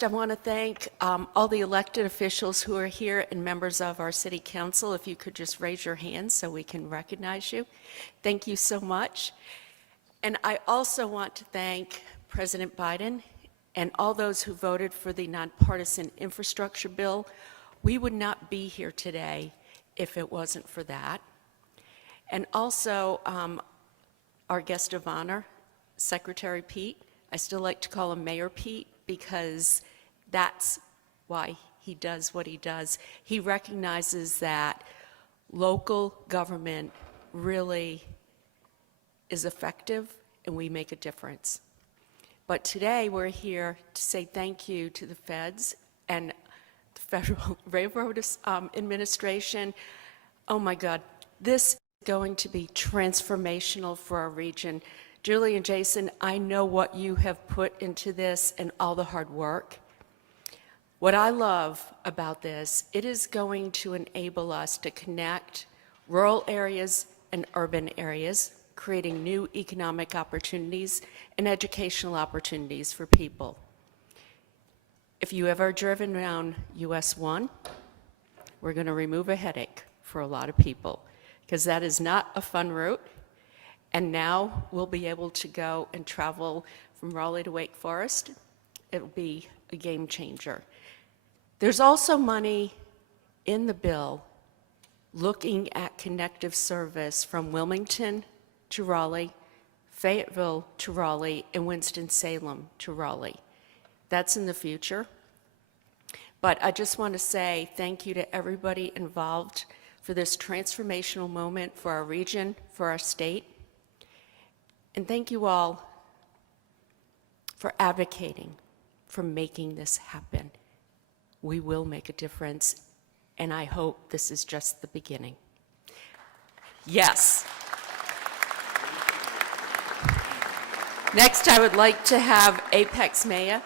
First, I want to thank all the elected officials who are here and members of our city council. If you could just raise your hands so we can recognize you. Thank you so much. And I also want to thank President Biden and all those who voted for the nonpartisan infrastructure bill. We would not be here today if it wasn't for that. And also our guest of honor, Secretary Pete. I still like to call him Mayor Pete because that's why he does what he does. He recognizes that local government really is effective and we make a difference. But today we're here to say thank you to the feds and the Federal Railroad Administration. Oh my God, this is going to be transformational for our region. Julie and Jason, I know what you have put into this and all the hard work. What I love about this, it is going to enable us to connect rural areas and urban areas, creating new economic opportunities and educational opportunities for people. If you ever driven around US 1, we're going to remove a headache for a lot of people because that is not a fun route. And now we'll be able to go and travel from Raleigh to Wake Forest. It'll be a game changer. There's also money in the bill looking at connective service from Wilmington to Raleigh, Fayetteville to Raleigh, and Winston-Salem to Raleigh. That's in the future. But I just want to say thank you to everybody involved for this transformational moment for our region, for our state. And thank you all for advocating, for making this happen. We will make a difference, and I hope this is just the beginning. Yes. Next, I would like to have Apex Mayor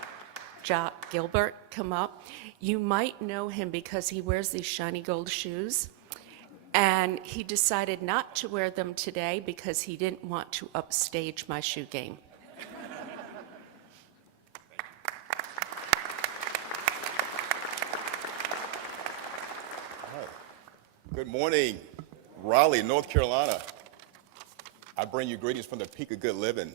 Jock Gilbert come up. You might know him because he wears these shiny gold shoes. And he decided not to wear them today because he didn't want to upstage my shoe game. Good morning, Raleigh, North Carolina. I bring you greetings from the peak of good living.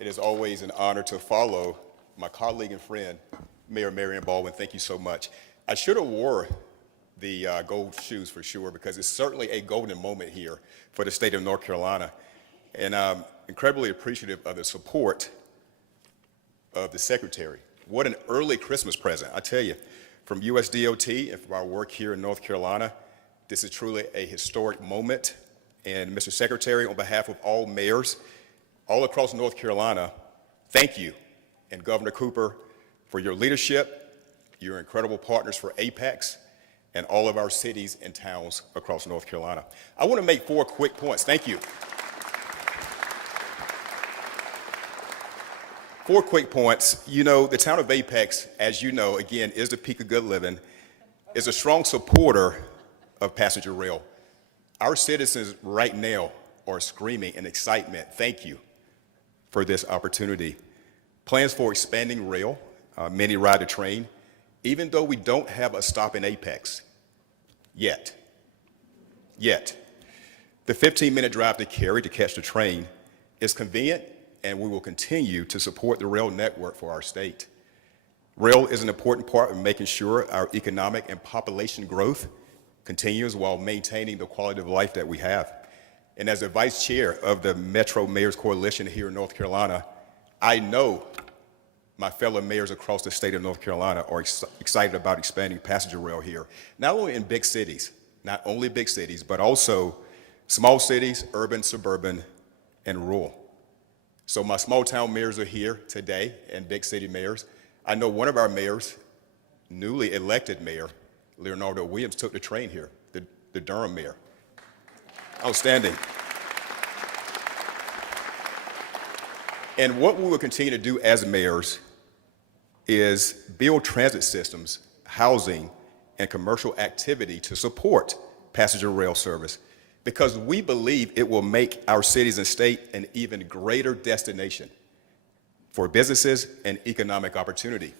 It is always an honor to follow my colleague and friend, Mayor Marion Baldwin. Thank you so much. I should have wore the gold shoes for sure, because it's certainly a golden moment here for the state of North Carolina. And I'm incredibly appreciative of the support of the Secretary. What an early Christmas present, I tell you. From USDOT and from our work here in North Carolina, this is truly a historic moment. And Mr. Secretary, on behalf of all mayors all across North Carolina, thank you. And Governor Cooper, for your leadership, your incredible partners for Apex, and all of our cities and towns across North Carolina. I want to make 4 quick points. Thank you. 4 quick points. You know, the town of Apex, as you know, again, is the peak of good living, is a strong supporter of passenger rail. Our citizens right now are screaming in excitement, thank you for this opportunity. Plans for expanding rail, many ride the train, even though we don't have a stop in Apex. Yet. The 15-minute drive to Cary to catch the train is convenient, and we will continue to support the rail network for our state. Rail is an important part of making sure our economic and population growth continues while maintaining the quality of life that we have. And as the vice chair of the Metro Mayors Coalition here in North Carolina, I know my fellow mayors across the state of North Carolina are excited about expanding passenger rail here, not only in big cities, but also small cities, urban, suburban, and rural. So my small town mayors are here today, and big city mayors. I know one of our mayors, newly elected mayor, Leonardo Williams, took the train here, the Durham mayor. Outstanding. And what we will continue to do as mayors is build transit systems, housing, and commercial activity to support passenger rail service, because we believe it will make our cities and state an even greater destination for businesses and economic opportunity.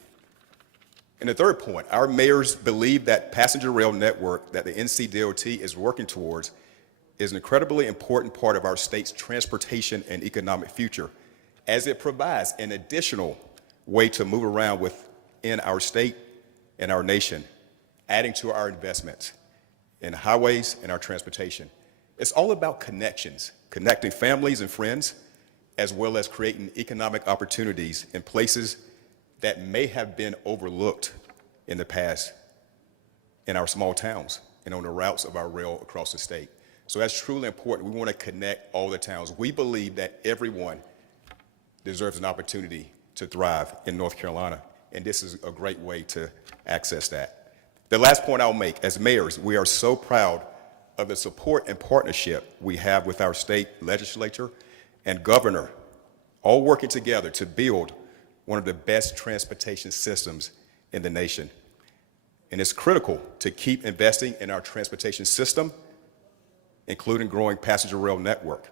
And the third point, our mayors believe that passenger rail network that the NCDOT is working towards is an incredibly important part of our state's transportation and economic future, as it provides an additional way to move around within our state and our nation, adding to our investments in highways and our transportation. It's all about connections, connecting families and friends, as well as creating economic opportunities in places that may have been overlooked in the past in our small towns and on the routes of our rail across the state. So that's truly important. We want to connect all the towns. We believe that everyone deserves an opportunity to thrive in North Carolina, and this is a great way to access that. The last point I'll make, as mayors, we are so proud of the support and partnership we have with our state legislature and governor, all working together to build one of the best transportation systems in the nation. And it's critical to keep investing in our transportation system, including growing passenger rail network.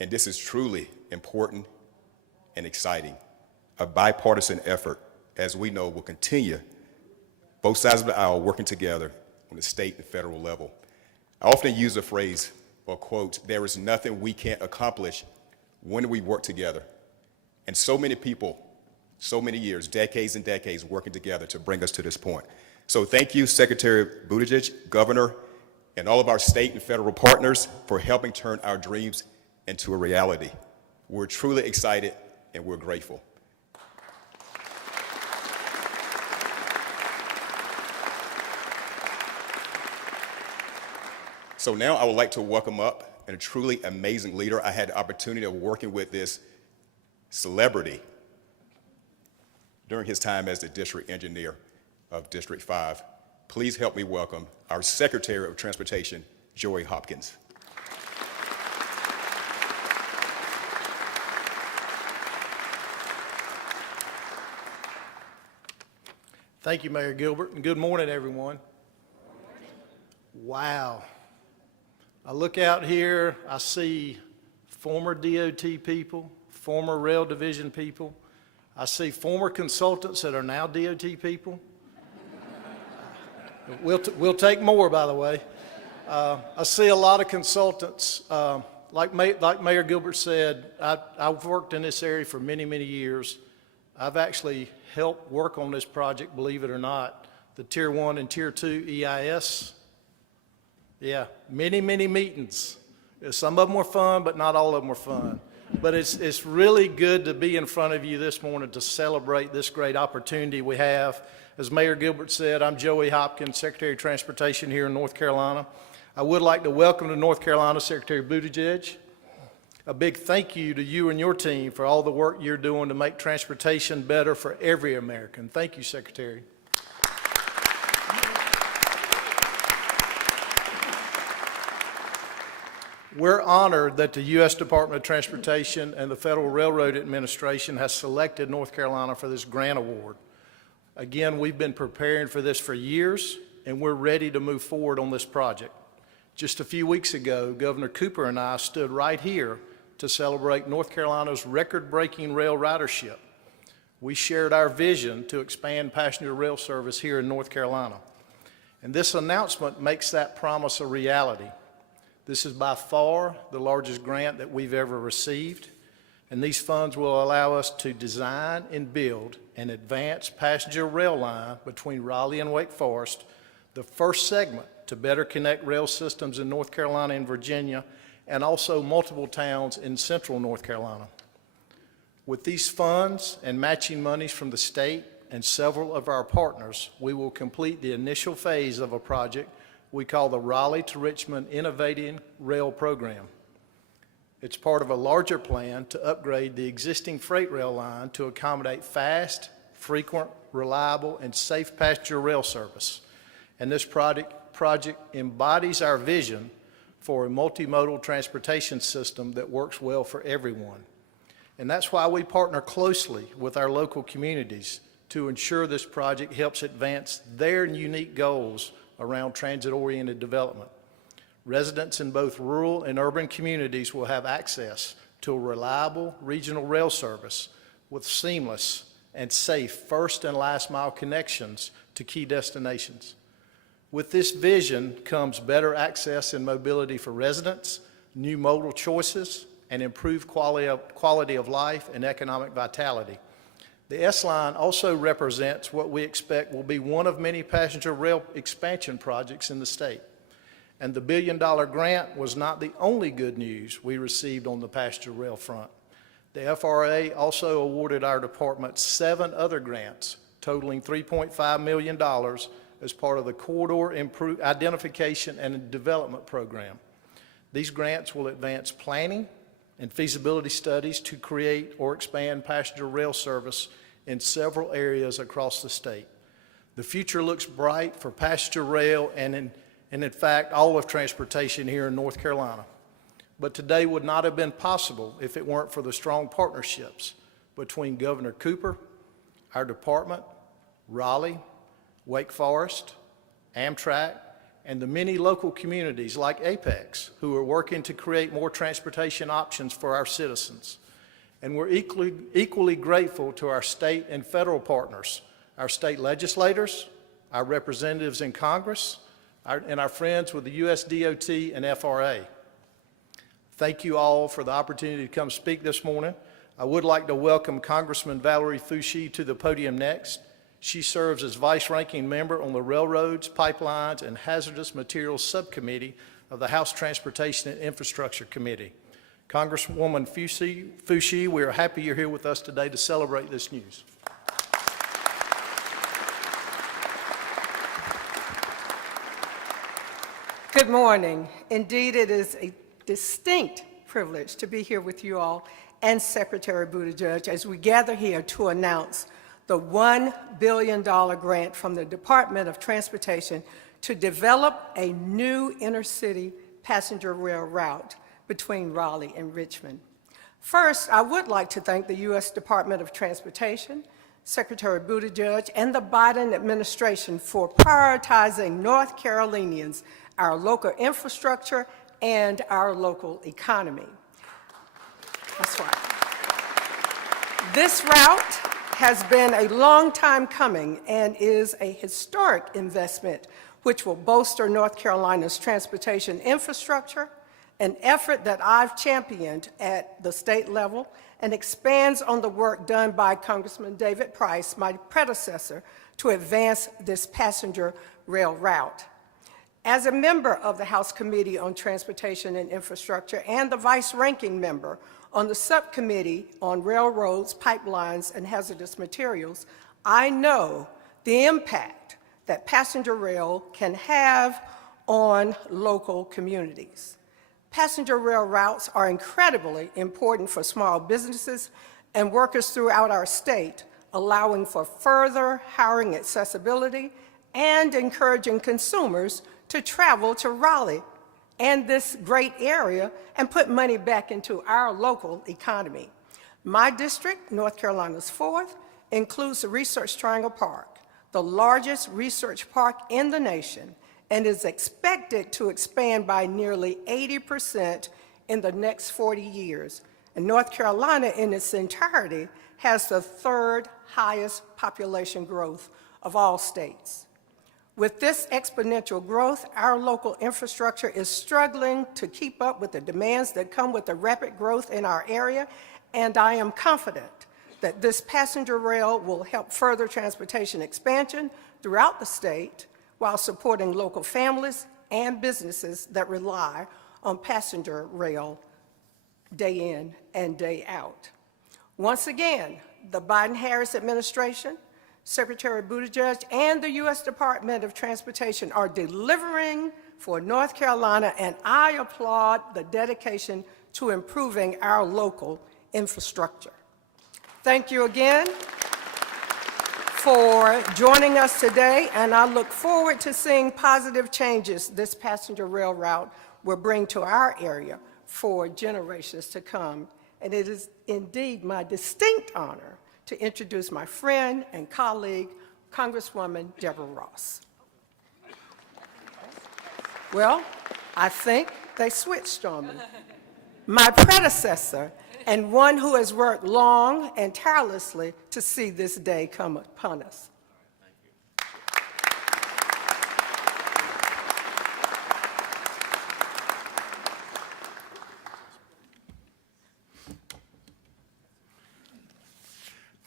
And this is truly important and exciting, a bipartisan effort, as we know will continue, both sides of the aisle working together on the state and federal level. I often use the phrase or quote, "There is nothing we can't accomplish when we work together." And so many people, so many years, decades and decades working together to bring us to this point. So thank you, Secretary Buttigieg, Governor, and all of our state and federal partners for helping turn our dreams into a reality. We're truly excited and we're grateful. So now I would like to welcome up a truly amazing leader. I had the opportunity of working with this celebrity during his time as the district engineer of District 5. Please help me welcome our Secretary of Transportation, Joey Hopkins. Thank you, Mayor Gilbert, and good morning, everyone. Wow. I look out here, I see former DOT people, former Rail Division people. I see former consultants that are now DOT people. We'll take more, by the way. I see a lot of consultants. Like Mayor Gilbert said, I've worked in this area for many, many years. I've actually helped work on this project, believe it or not, the Tier 1 and Tier 2 EIS. Yeah, many, many meetings. Some of them were fun, but not all of them were fun. But it's really good to be in front of you this morning to celebrate this great opportunity we have. As Mayor Gilbert said, I'm Joey Hopkins, Secretary of Transportation here in North Carolina. I would like to welcome to North Carolina Secretary Buttigieg. A big thank you to you and your team for all the work you're doing to make transportation better for every American. Thank you, Secretary. We're honored that the U.S. Department of Transportation and the Federal Railroad Administration has selected North Carolina for this grant award. Again, we've been preparing for this for years, and we're ready to move forward on this project. Just a few weeks ago, Governor Cooper and I stood right here to celebrate North Carolina's record-breaking rail ridership. We shared our vision to expand passenger rail service here in North Carolina. And this announcement makes that promise a reality. This is by far the largest grant that we've ever received, and these funds will allow us to design and build an advanced passenger rail line between Raleigh and Wake Forest, the first segment to better connect rail systems in North Carolina and Virginia, and also multiple towns in central North Carolina. With these funds and matching monies from the state and several of our partners, we will complete the initial phase of a project we call the Raleigh to Richmond Innovating Rail Program. It's part of a larger plan to upgrade the existing freight rail line to accommodate fast, frequent, reliable, and safe passenger rail service. And this project embodies our vision for a multimodal transportation system that works well for everyone. And that's why we partner closely with our local communities to ensure this project helps advance their unique goals around transit-oriented development. Residents in both rural and urban communities will have access to a reliable regional rail service with seamless and safe first and last mile connections to key destinations. With this vision comes better access and mobility for residents, new modal choices, and improved quality of life and economic vitality. The S-Line also represents what we expect will be one of many passenger rail expansion projects in the state. And the $1 billion grant was not the only good news we received on the passenger rail front. The FRA also awarded our department 7 other grants totaling $3.5 million as part of the Corridor Identification and Development Program. These grants will advance planning and feasibility studies to create or expand passenger rail service in several areas across the state. The future looks bright for passenger rail and in fact, all of transportation here in North Carolina. But today would not have been possible if it weren't for the strong partnerships between Governor Cooper, our department, Raleigh, Wake Forest, Amtrak, and the many local communities like Apex who are working to create more transportation options for our citizens. And we're equally grateful to our state and federal partners, our state legislators, our representatives in Congress, and our friends with the US DOT and FRA. Thank you all for the opportunity to come speak this morning. I would like to welcome Congressman Valerie Foushee to the podium next. She serves as vice-ranking member on the Railroads, Pipelines, and Hazardous Materials Subcommittee of the House Transportation and Infrastructure Committee. Congresswoman Foushee, we are happy you're here with us today to celebrate this news. Good morning. Indeed, it is a distinct privilege to be here with you all and Secretary Buttigieg as we gather here to announce the $1 billion grant from the Department of Transportation to develop a new intercity passenger rail route between Raleigh and Richmond. First, I would like to thank the U.S. Department of Transportation, Secretary Buttigieg, and the Biden administration for prioritizing North Carolinians, our local infrastructure, and our local economy. That's right. This route has been a long time coming and is a historic investment which will bolster North Carolina's transportation infrastructure, an effort that I've championed at the state level and expands on the work done by Congressman David Price, my predecessor, to advance this passenger rail route. As a member of the House Committee on Transportation and Infrastructure and the vice-ranking member on the Subcommittee on Railroads, Pipelines, and Hazardous Materials, I know the impact that passenger rail can have on local communities. Passenger rail routes are incredibly important for small businesses and workers throughout our state, allowing for further hiring accessibility and encouraging consumers to travel to Raleigh and this great area and put money back into our local economy. My district, North Carolina's 4th, includes the Research Triangle Park, the largest research park in the nation, and is expected to expand by nearly 80% in the next 40 years. And North Carolina in its entirety has the 3rd highest population growth of all states. With this exponential growth, our local infrastructure is struggling to keep up with the demands that come with the rapid growth in our area, and I am confident that this passenger rail will help further transportation expansion throughout the state while supporting local families and businesses that rely on passenger rail day in and day out. Once again, the Biden-Harris administration, Secretary Buttigieg, and the U.S. Department of Transportation are delivering for North Carolina, and I applaud the dedication to improving our local infrastructure. Thank you again for joining us today, and I look forward to seeing positive changes this passenger rail route will bring to our area for generations to come. And it is indeed my distinct honor to introduce my friend and colleague, Congresswoman Deborah Ross. Well, I think they switched on me. My predecessor, and one who has worked long and tirelessly to see this day come upon us.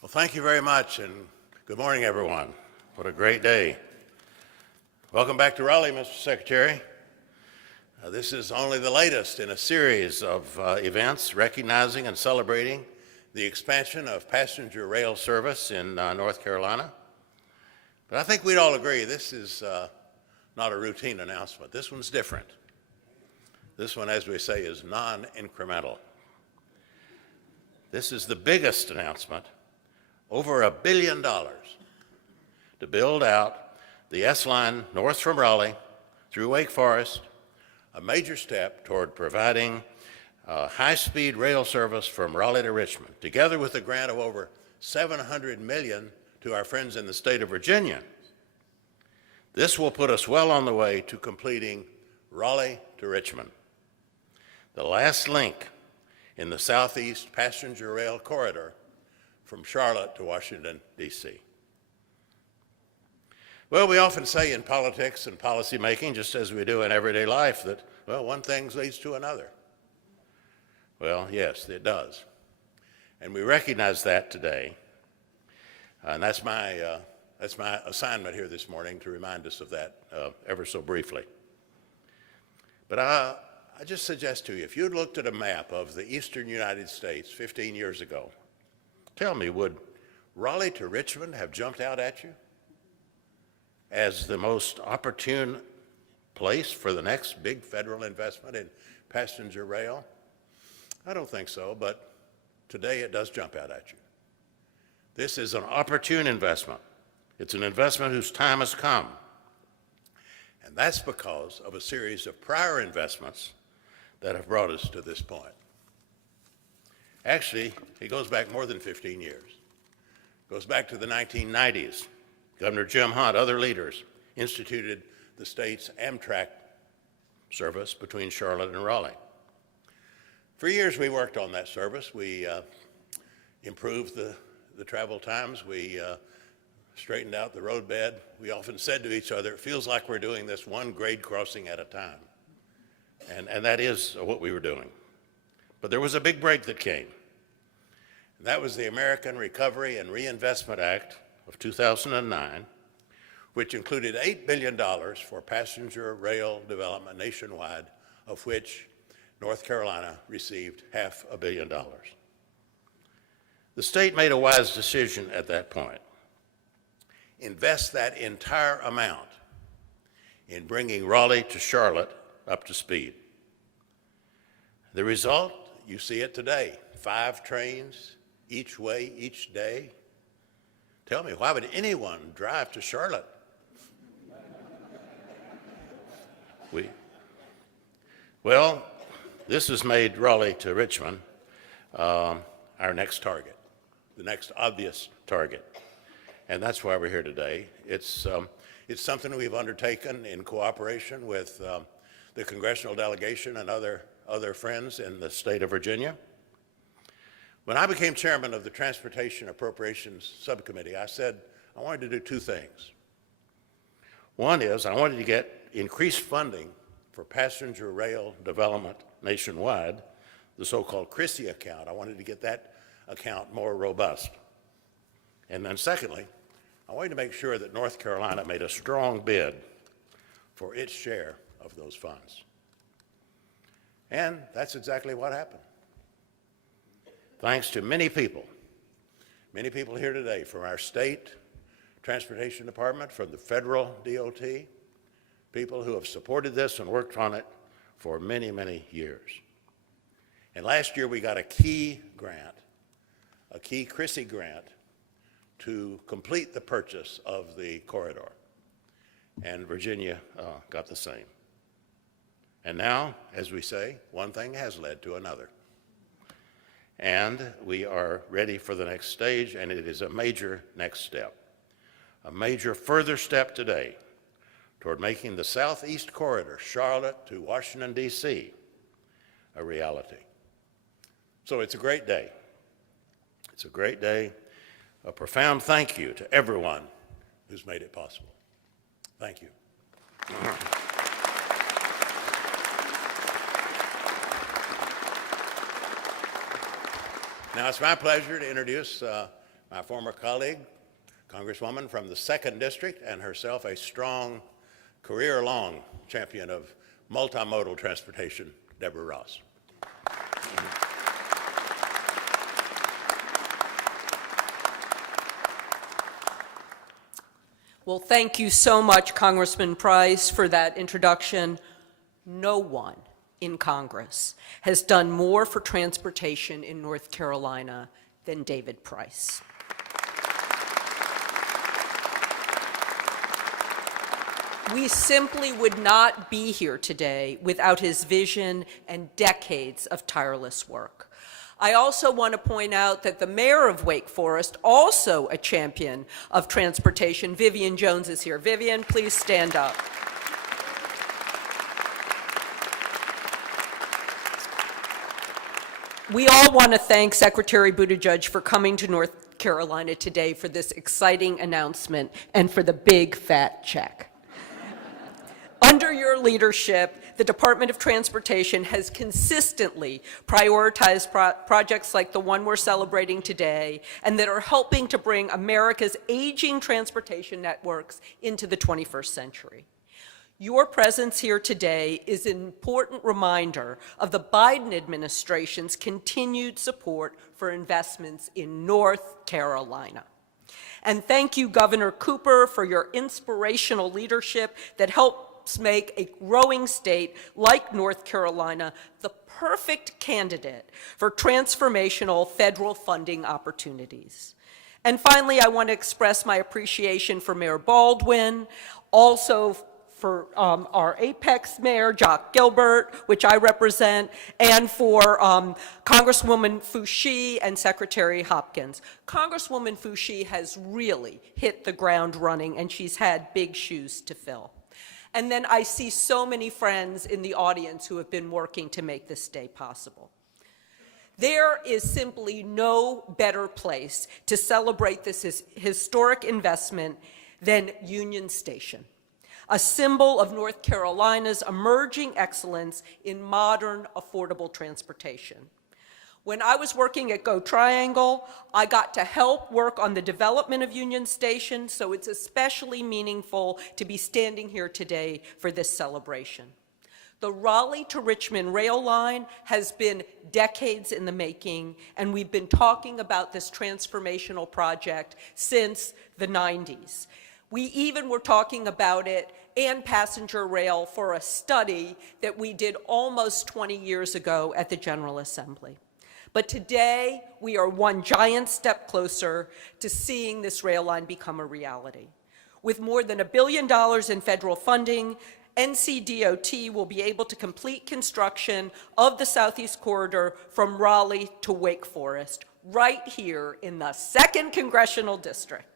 Well, thank you very much, and good morning, everyone. What a great day. Welcome back to Raleigh, Mr. Secretary. This is only the latest in a series of events recognizing and celebrating the expansion of passenger rail service in North Carolina. But I think we'd all agree this is not a routine announcement. This one's different. This one, as we say, is non-incremental. This is the biggest announcement, over $1 billion, to build out the S-Line north from Raleigh through Wake Forest, a major step toward providing high-speed rail service from Raleigh to Richmond, together with a grant of over $700 million to our friends in the state of Virginia. This will put us well on the way to completing Raleigh to Richmond, the last link in the Southeast passenger rail corridor from Charlotte to Washington, D.C. Well, we often say in politics and policymaking, just as we do in everyday life, that, well, one thing leads to another. Well, yes, it does. And we recognize that today. And that's my assignment here this morning, to remind us of that ever so briefly. But I just suggest to you, if you'd looked at a map of the eastern United States 15 years ago, tell me, would Raleigh to Richmond have jumped out at you as the most opportune place for the next big federal investment in passenger rail? I don't think so, but today it does jump out at you. This is an opportune investment. It's an investment whose time has come. And that's because of a series of prior investments that have brought us to this point. Actually, it goes back more than 15 years. It goes back to the 1990s. Governor Jim Hunt, other leaders, instituted the state's Amtrak service between Charlotte and Raleigh. For years, we worked on that service. We improved the travel times. We straightened out the roadbed. We often said to each other, it feels like we're doing this one grade crossing at a time. And that is what we were doing. But there was a big break that came. And that was the American Recovery and Reinvestment Act of 2009, which included $8 billion for passenger rail development nationwide, of which North Carolina received $500 million. The state made a wise decision at that point. Invest that entire amount in bringing Raleigh to Charlotte up to speed. The result, you see it today, 5 trains each way, each day. Tell me, why would anyone drive to Charlotte? Well, this has made Raleigh to Richmond our next target, the next obvious target. And that's why we're here today. It's something we've undertaken in cooperation with the congressional delegation and other friends in the state of Virginia. When I became chairman of the Transportation Appropriations Subcommittee, I said I wanted to do 2 things. One is I wanted to get increased funding for passenger rail development nationwide, the so-called CRISI account. I wanted to get that account more robust. And then secondly, I wanted to make sure that North Carolina made a strong bid for its share of those funds. And that's exactly what happened. Thanks to many people here today from our state transportation department, from the federal DOT, people who have supported this and worked on it for many, many years. And last year we got a key grant, a key CRISI grant, to complete the purchase of the corridor. And Virginia got the same. And now, as we say, one thing has led to another. And we are ready for the next stage, and it is a major next step, a major further step today toward making the Southeast Corridor, Charlotte to Washington, D.C., a reality. So it's a great day. It's a great day. A profound thank you to everyone who's made it possible. Thank you. Now it's my pleasure to introduce my former colleague, Congresswoman from the 2nd District, and herself a strong, career-long champion of multimodal transportation, Deborah Ross. Well, thank you so much, Congressman Price, for that introduction. No one in Congress has done more for transportation in North Carolina than David Price. We simply would not be here today without his vision and decades of tireless work. I also want to point out that the mayor of Wake Forest, also a champion of transportation, Vivian Jones, is here. Vivian, please stand up. We all want to thank Secretary Buttigieg for coming to North Carolina today for this exciting announcement and for the big fat check. Under your leadership, the Department of Transportation has consistently prioritized projects like the one we're celebrating today and that are helping to bring America's aging transportation networks into the 21st century. Your presence here today is an important reminder of the Biden administration's continued support for investments in North Carolina. And thank you, Governor Cooper, for your inspirational leadership that helped make a growing state like North Carolina the perfect candidate for transformational federal funding opportunities. And finally, I want to express my appreciation for Mayor Baldwin, also for our Apex Mayor, Jock Gilbert, which I represent, and for Congresswoman Foushee and Secretary Hopkins. Congresswoman Foushee has really hit the ground running, and she's had big shoes to fill. And then I see so many friends in the audience who have been working to make this day possible. There is simply no better place to celebrate this historic investment than Union Station, a symbol of North Carolina's emerging excellence in modern, affordable transportation. When I was working at Go Triangle, I got to help work on the development of Union Station, so it's especially meaningful to be standing here today for this celebration. The Raleigh to Richmond rail line has been decades in the making, and we've been talking about this transformational project since the 90s. We even were talking about it and passenger rail for a study that we did almost 20 years ago at the General Assembly. But today, we are one giant step closer to seeing this rail line become a reality. With more than $1 billion in federal funding, NCDOT will be able to complete construction of the Southeast Corridor from Raleigh to Wake Forest, right here in the 2nd Congressional District.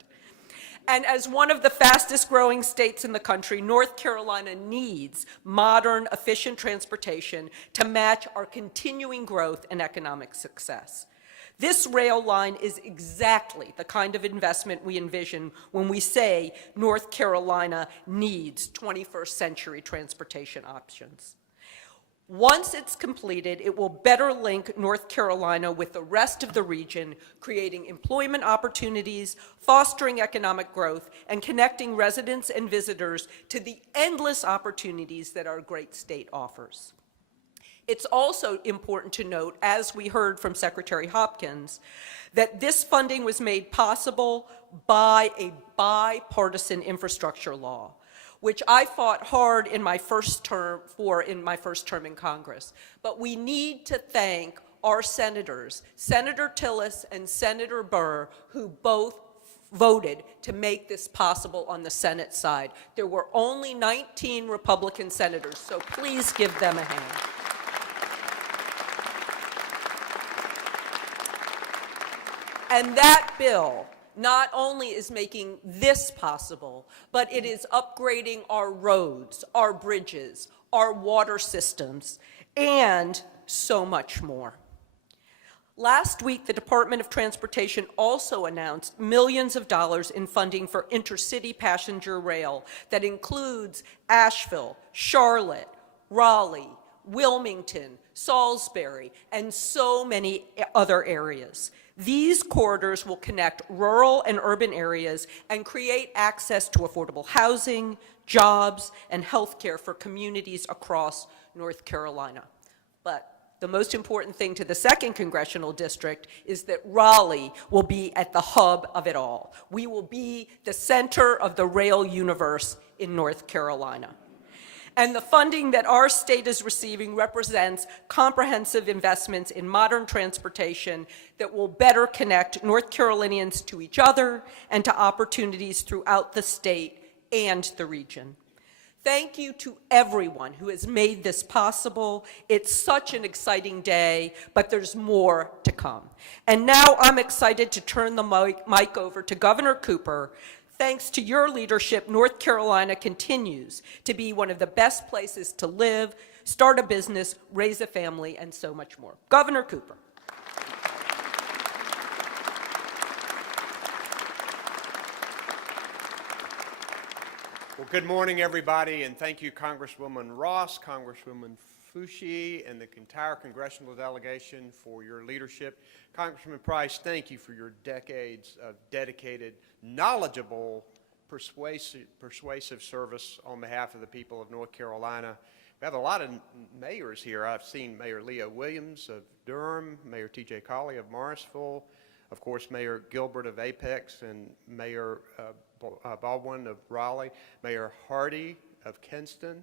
And as one of the fastest growing states in the country, North Carolina needs modern, efficient transportation to match our continuing growth and economic success. This rail line is exactly the kind of investment we envision when we say North Carolina needs 21st century transportation options. Once it's completed, it will better link North Carolina with the rest of the region, creating employment opportunities, fostering economic growth, and connecting residents and visitors to the endless opportunities that our great state offers. It's also important to note, as we heard from Secretary Hopkins, that this funding was made possible by a bipartisan infrastructure law, which I fought hard in my first term in Congress. But we need to thank our senators, Senator Tillis and Senator Burr, who both voted to make this possible on the Senate side. There were only 19 Republican senators, so please give them a hand. And that bill not only is making this possible, but it is upgrading our roads, our bridges, our water systems, and so much more. Last week, the Department of Transportation also announced millions of dollars in funding for intercity passenger rail that includes Asheville, Charlotte, Raleigh, Wilmington, Salisbury, and so many other areas. These corridors will connect rural and urban areas and create access to affordable housing, jobs, and health care for communities across North Carolina. But the most important thing to the 2nd Congressional District is that Raleigh will be at the hub of it all. We will be the center of the rail universe in North Carolina. And the funding that our state is receiving represents comprehensive investments in modern transportation that will better connect North Carolinians to each other and to opportunities throughout the state and the region. Thank you to everyone who has made this possible. It's such an exciting day, but there's more to come. And now I'm excited to turn the mic over to Governor Cooper. Thanks to your leadership, North Carolina continues to be one of the best places to live, start a business, raise a family, and so much more. Governor Cooper. Well, good morning, everybody, and thank you, Congresswoman Ross, Congresswoman Foushee, and the entire congressional delegation for your leadership. Congressman Price, thank you for your decades of dedicated, knowledgeable, persuasive service on behalf of the people of North Carolina. We have a lot of mayors here. I've seen Mayor Leo Williams of Durham, Mayor T.J. Colley of Morrisville, of course, Mayor Gilbert of Apex, and Mayor Baldwin of Raleigh, Mayor Hardy of Kinston,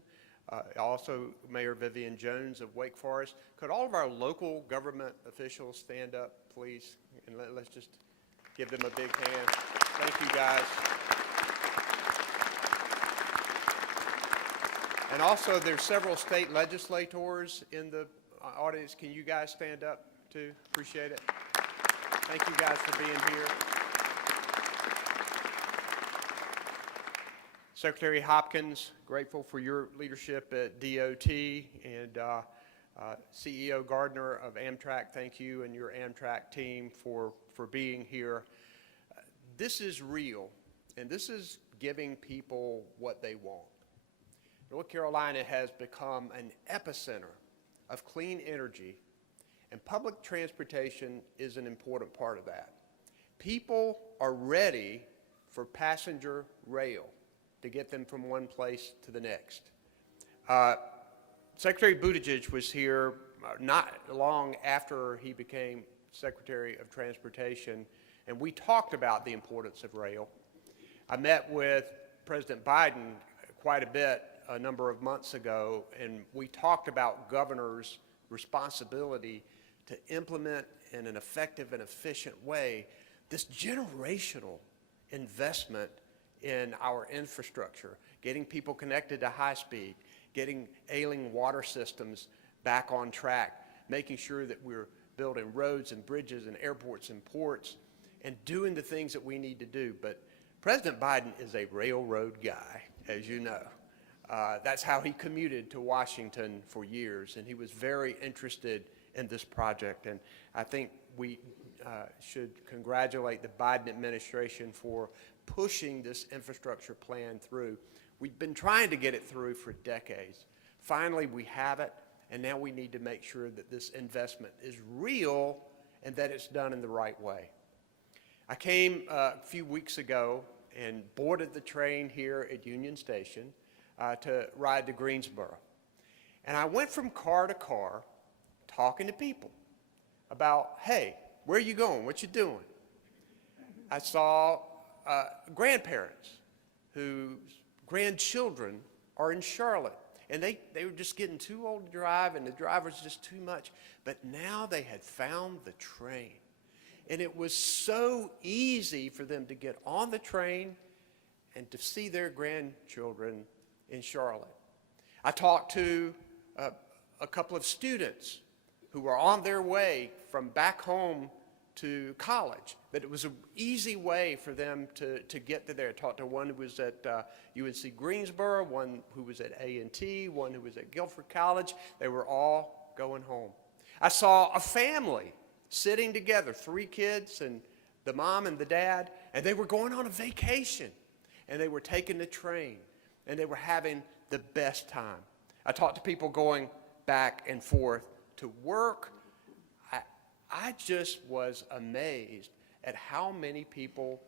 also Mayor Vivian Jones of Wake Forest. Could all of our local government officials stand up, please? And let's just give them a big hand. Thank you, guys. And also, there's several state legislators in the audience. Can you guys stand up, too? Appreciate it. Thank you guys for being here. Secretary Hopkins, grateful for your leadership at DOT, and CEO Gardner of Amtrak, thank you and your Amtrak team for being here. This is real, and this is giving people what they want. North Carolina has become an epicenter of clean energy, and public transportation is an important part of that. People are ready for passenger rail to get them from one place to the next. Secretary Buttigieg was here not long after he became Secretary of Transportation, and we talked about the importance of rail. I met with President Biden quite a bit a number of months ago, and we talked about governors' responsibility to implement in an effective and efficient way this generational investment in our infrastructure, getting people connected to high speed, getting ailing water systems back on track, making sure that we're building roads and bridges and airports and ports, and doing the things that we need to do. But President Biden is a railroad guy, as you know. That's how he commuted to Washington for years, and he was very interested in this project. And I think we should congratulate the Biden administration for pushing this infrastructure plan through. We've been trying to get it through for decades. Finally, we have it, and now we need to make sure that this investment is real and that it's done in the right way. I came a few weeks ago and boarded the train here at Union Station to ride to Greensboro. And I went from car to car talking to people about, hey, where are you going? What you doing? I saw grandparents whose grandchildren are in Charlotte, and they were just getting too old to drive, and the drive was just too much. But now they had found the train, and it was so easy for them to get on the train and to see their grandchildren in Charlotte. I talked to a couple of students who were on their way from back home to college, that it was an easy way for them to get to there. I talked to one who was at UNC Greensboro, one who was at A&T, one who was at Guilford College. They were all going home. I saw a family sitting together, 3 kids and the mom and the dad, and they were going on a vacation, and they were taking the train, and they were having the best time. I talked to people going back and forth to work. I just was amazed at how many people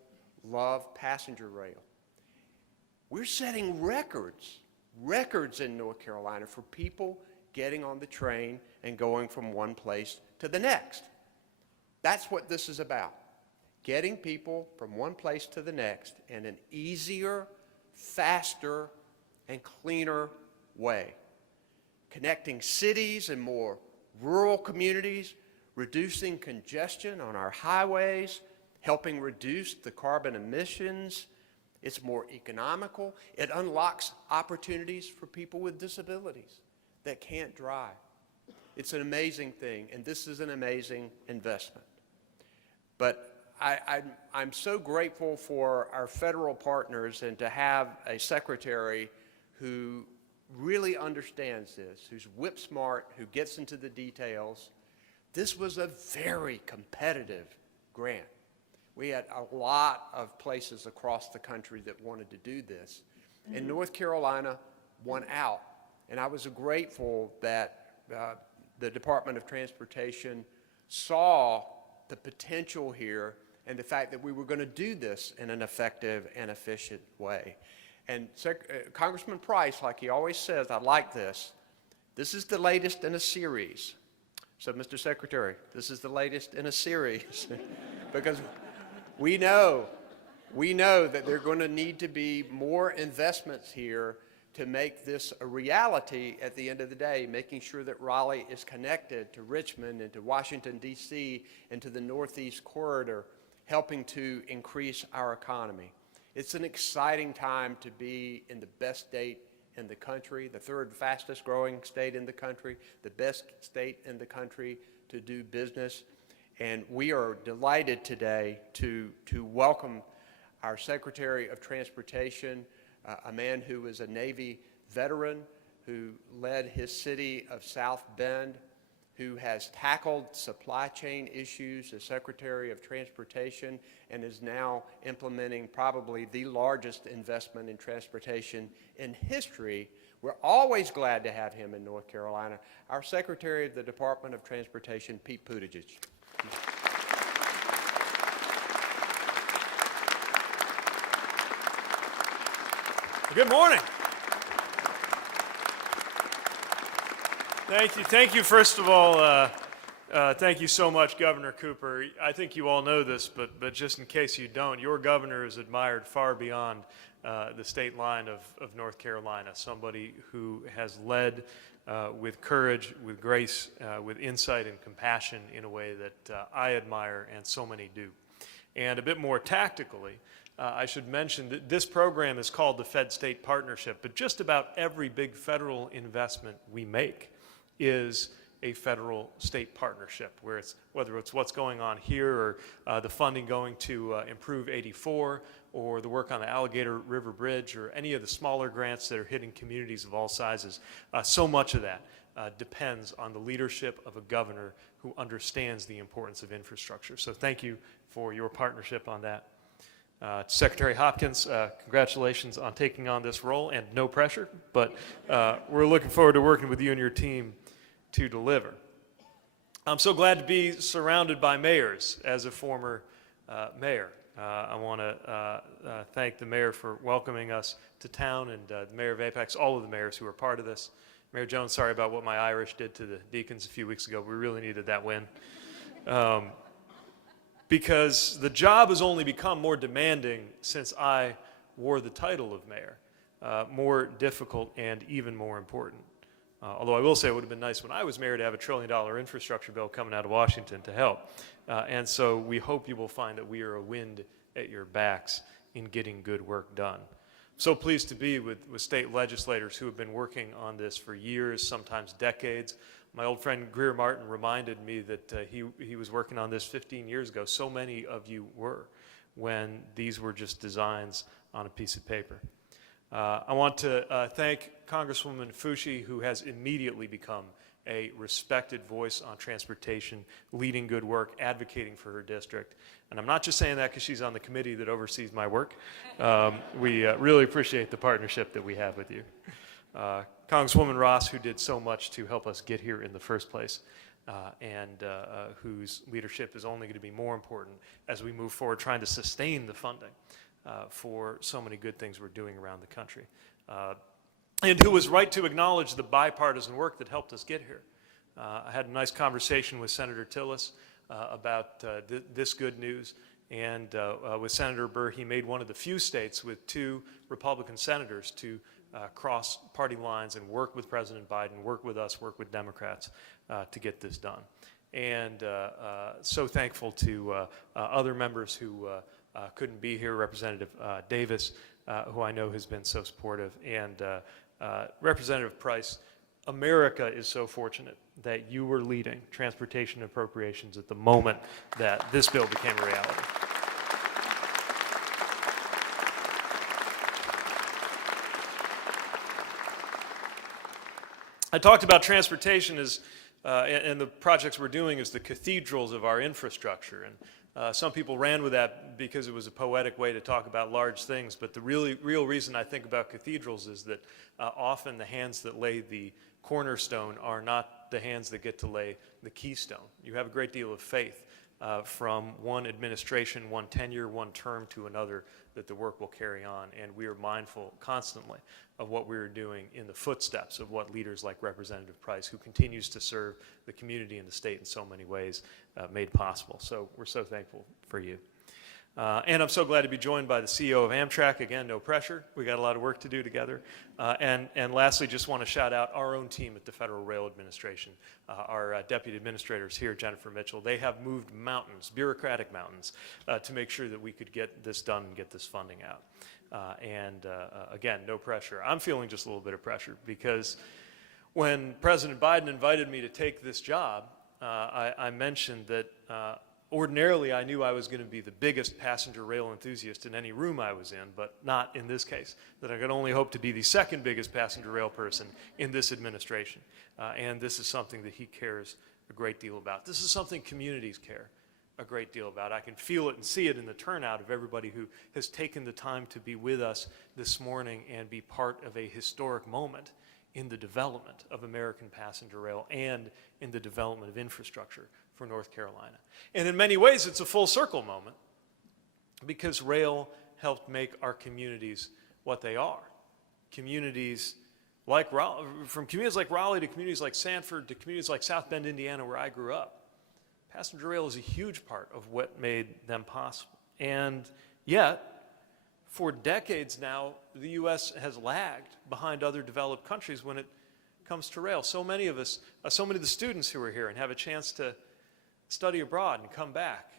love passenger rail. We're setting records in North Carolina for people getting on the train and going from one place to the next. That's what this is about, getting people from one place to the next in an easier, faster, and cleaner way. Connecting cities and more rural communities, reducing congestion on our highways, helping reduce the carbon emissions. It's more economical. It unlocks opportunities for people with disabilities that can't drive. It's an amazing thing, and this is an amazing investment. But I'm so grateful for our federal partners and to have a secretary who really understands this, who's whip smart, who gets into the details. This was a very competitive grant. We had a lot of places across the country that wanted to do this, and North Carolina won out. And I was grateful that the Department of Transportation saw the potential here and the fact that we were going to do this in an effective and efficient way. And Congressman Price, like he always says, I like this. This is the latest in a series. So, Mr. Secretary, this is the latest in a series because we know that there are going to need to be more investments here to make this a reality at the end of the day, making sure that Raleigh is connected to Richmond and to Washington, D.C., and to the Northeast Corridor, helping to increase our economy. It's an exciting time to be in the best state in the country, the 3rd fastest growing state in the country, the best state in the country to do business. And we are delighted today to welcome our Secretary of Transportation, a man who is a Navy veteran, who led his city of South Bend, who has tackled supply chain issues as Secretary of Transportation and is now implementing probably the largest investment in transportation in history. We're always glad to have him in North Carolina. Our Secretary of the Department of Transportation, Pete Buttigieg. Good morning. Thank you, first of all, thank you so much, Governor Cooper. I think you all know this, but just in case you don't, your governor is admired far beyond the state line of North Carolina, somebody who has led with courage, with grace, with insight and compassion in a way that I admire and so many do. And a bit more tactically, I should mention that this program is called the Fed-State Partnership, but just about every big federal investment we make is a federal-state partnership, whether it's what's going on here or the funding going to improve 84 or the work on the Alligator River Bridge or any of the smaller grants that are hitting communities of all sizes. So much of that depends on the leadership of a governor who understands the importance of infrastructure. So thank you for your partnership on that. Secretary Hopkins, congratulations on taking on this role, and no pressure, but we're looking forward to working with you and your team to deliver. I'm so glad to be surrounded by mayors as a former mayor. I want to thank the mayor for welcoming us to town, and the mayor of Apex, all of the mayors who are part of this. Mayor Jones, sorry about what my Irish did to the Deacons a few weeks ago. We really needed that win. Because the job has only become more demanding since I wore the title of mayor, more difficult and even more important. Although I will say it would have been nice when I was mayor to have $1 trillion infrastructure bill coming out of Washington to help. And so we hope you will find that we are a wind at your backs in getting good work done. So pleased to be with state legislators who have been working on this for years, sometimes decades. My old friend Greer Martin reminded me that he was working on this 15 years ago. So many of you were, when these were just designs on a piece of paper. I want to thank Congresswoman Fucci, who has immediately become a respected voice on transportation, leading good work, advocating for her district. And I'm not just saying that because she's on the committee that oversees my work. We really appreciate the partnership that we have with you. Congresswoman Ross, who did so much to help us get here in the first place, and whose leadership is only going to be more important as we move forward trying to sustain the funding for so many good things we're doing around the country. And who was right to acknowledge the bipartisan work that helped us get here. I had a nice conversation with Senator Tillis about this good news, and with Senator Burr, he made one of the few states with 2 Republican senators to cross party lines and work with President Biden, work with us, work with Democrats to get this done. And so thankful to other members who couldn't be here, Representative Davis, who I know has been so supportive, and Representative Price. America is so fortunate that you were leading transportation appropriations at the moment that this bill became a reality. I talked about transportation as, and the projects we're doing as the cathedrals of our infrastructure. And some people ran with that because it was a poetic way to talk about large things. But the real reason I think about cathedrals is that often the hands that lay the cornerstone are not the hands that get to lay the keystone. You have a great deal of faith from one administration, one tenure, one term to another, that the work will carry on. And we are mindful constantly of what we're doing in the footsteps of what leaders like Representative Price, who continues to serve the community and the state in so many ways, made possible. So we're so thankful for you. And I'm so glad to be joined by the CEO of Amtrak. Again, no pressure. We got a lot of work to do together. And lastly, just want to shout out our own team at the Federal Rail Administration. Our deputy administrators here, Jennifer Mitchell, they have moved mountains, bureaucratic mountains, to make sure that we could get this done and get this funding out. Again, no pressure. I'm feeling just a little bit of pressure because when President Biden invited me to take this job, I mentioned that ordinarily, I knew I was going to be the biggest passenger rail enthusiast in any room I was in, but not in this case, that I could only hope to be the second biggest passenger rail person in this administration. And this is something that he cares a great deal about. This is something communities care a great deal about. I can feel it and see it in the turnout of everybody who has taken the time to be with us this morning and be part of a historic moment in the development of American passenger rail and in the development of infrastructure for North Carolina. And in many ways, it's a full circle moment because rail helped make our communities what they are. Communities like Raleigh, from communities like Raleigh to communities like Sanford to communities like South Bend, Indiana, where I grew up. Passenger rail is a huge part of what made them possible. And yet, for decades now, the U.S. has lagged behind other developed countries when it comes to rail. So many of us, so many of the students who are here and have a chance to study abroad and come back,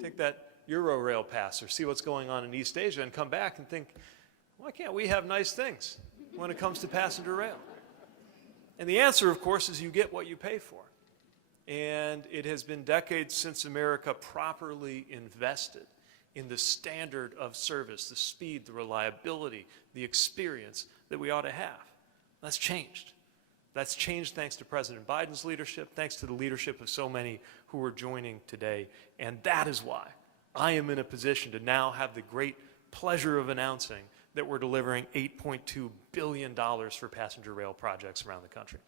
take that Euro-rail pass or see what's going on in East Asia and come back and think, why can't we have nice things when it comes to passenger rail? And the answer, of course, is you get what you pay for. And it has been decades since America properly invested in the standard of service, the speed, the reliability, the experience that we ought to have. That's changed. That's changed thanks to President Biden's leadership, thanks to the leadership of so many who are joining today. And that is why I am in a position to now have the great pleasure of announcing that we're delivering $8.2 billion for passenger rail projects around the country.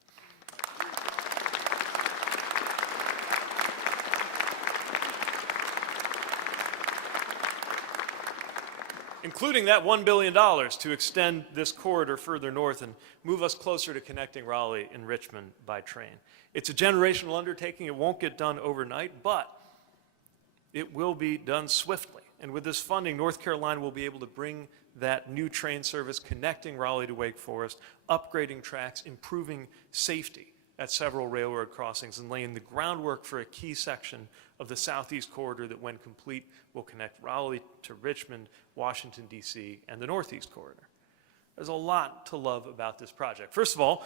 Including that $1 billion to extend this corridor further north and move us closer to connecting Raleigh and Richmond by train. It's a generational undertaking. It won't get done overnight, but it will be done swiftly. And with this funding, North Carolina will be able to bring that new train service connecting Raleigh to Wake Forest, upgrading tracks, improving safety at several railroad crossings, and laying the groundwork for a key section of the Southeast Corridor that, when complete, will connect Raleigh to Richmond, Washington, D.C., and the Northeast Corridor. There's a lot to love about this project. First of all,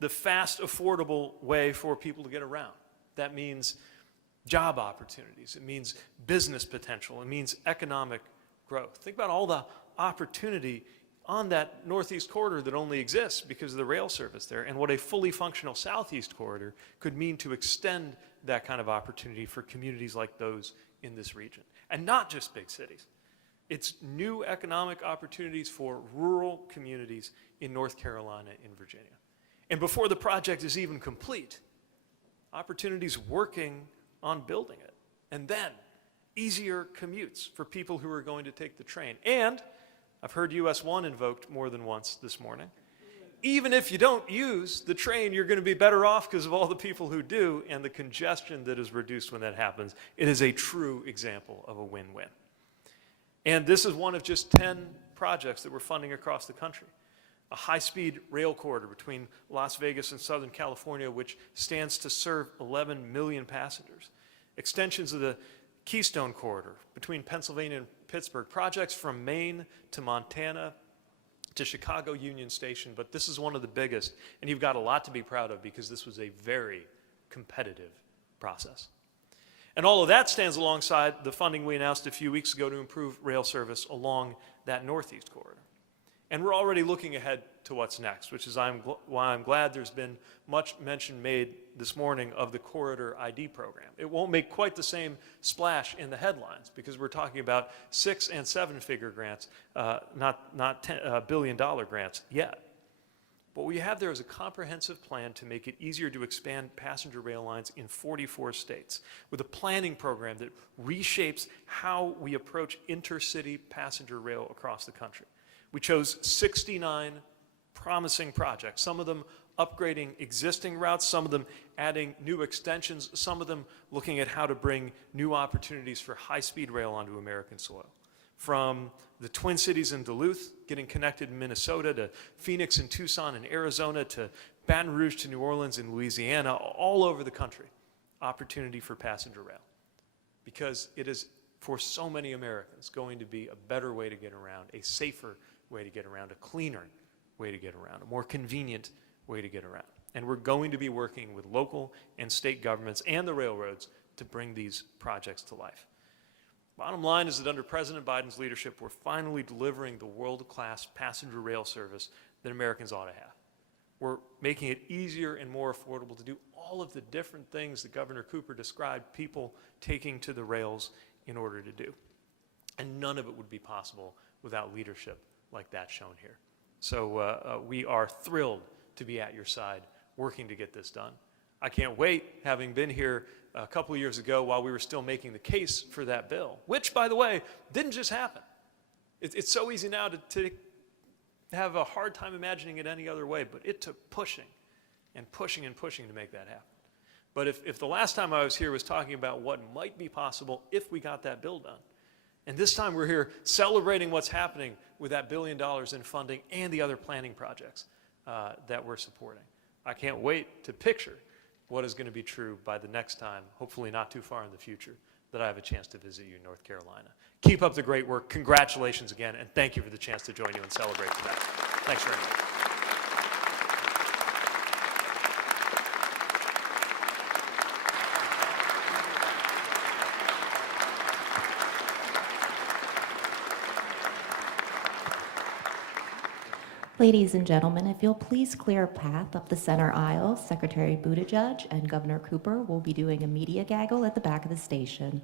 the fast, affordable way for people to get around. That means job opportunities. It means business potential. It means economic growth. Think about all the opportunity on that northeast corridor that only exists because of the rail service there, and what a fully functional southeast corridor could mean to extend that kind of opportunity for communities like those in this region. And not just big cities. It's new economic opportunities for rural communities in North Carolina and Virginia. And before the project is even complete, opportunities working on building it. And then easier commutes for people who are going to take the train. And I've heard US 1 invoked more than once this morning. Even if you don't use the train, you're going to be better off because of all the people who do and the congestion that is reduced when that happens. It is a true example of a win-win. And this is one of just 10 projects that we're funding across the country. A high-speed rail corridor between Las Vegas and Southern California, which stands to serve 11 million passengers. Extensions of the Keystone Corridor between Pennsylvania and Pittsburgh. Projects from Maine to Montana to Chicago Union Station, but this is one of the biggest, and you've got a lot to be proud of because this was a very competitive process. And all of that stands alongside the funding we announced a few weeks ago to improve rail service along that northeast corridor. And we're already looking ahead to what's next, which is why I'm glad there's been much mention made this morning of the Corridor ID program. It won't make quite the same splash in the headlines because we're talking about 6- and 7-figure grants, not $10 billion grants yet. What we have there is a comprehensive plan to make it easier to expand passenger rail lines in 44 states with a planning program that reshapes how we approach intercity passenger rail across the country. We chose 69 promising projects, some of them upgrading existing routes, some of them adding new extensions, some of them looking at how to bring new opportunities for high-speed rail onto American soil. From the Twin Cities in Duluth, getting connected in Minnesota, to Phoenix and Tucson in Arizona, to Baton Rouge to New Orleans in Louisiana, all over the country, opportunity for passenger rail. Because it is, for so many Americans, going to be a better way to get around, a safer way to get around, a cleaner way to get around, a more convenient way to get around. And we're going to be working with local and state governments and the railroads to bring these projects to life. Bottom line is that under President Biden's leadership, we're finally delivering the world-class passenger rail service that Americans ought to have. We're making it easier and more affordable to do all of the different things that Governor Cooper described people taking to the rails in order to do. And none of it would be possible without leadership like that shown here. So we are thrilled to be at your side working to get this done. I can't wait, having been here a couple of years ago while we were still making the case for that bill, which, by the way, didn't just happen. It's so easy now to have a hard time imagining it any other way, but it took pushing and pushing and pushing to make that happen. But if the last time I was here was talking about what might be possible if we got that bill done, and this time we're here celebrating what's happening with that $1 billion in funding and the other planning projects that we're supporting. I can't wait to picture what is going to be true by the next time, hopefully not too far in the future, that I have a chance to visit you in North Carolina. Keep up the great work. Congratulations again, and thank you for the chance to join you and celebrate today. Thanks very much. Ladies and gentlemen, if you'll please clear a path up the center aisle, Secretary Buttigieg and Governor Cooper will be doing a media gaggle at the back of the station.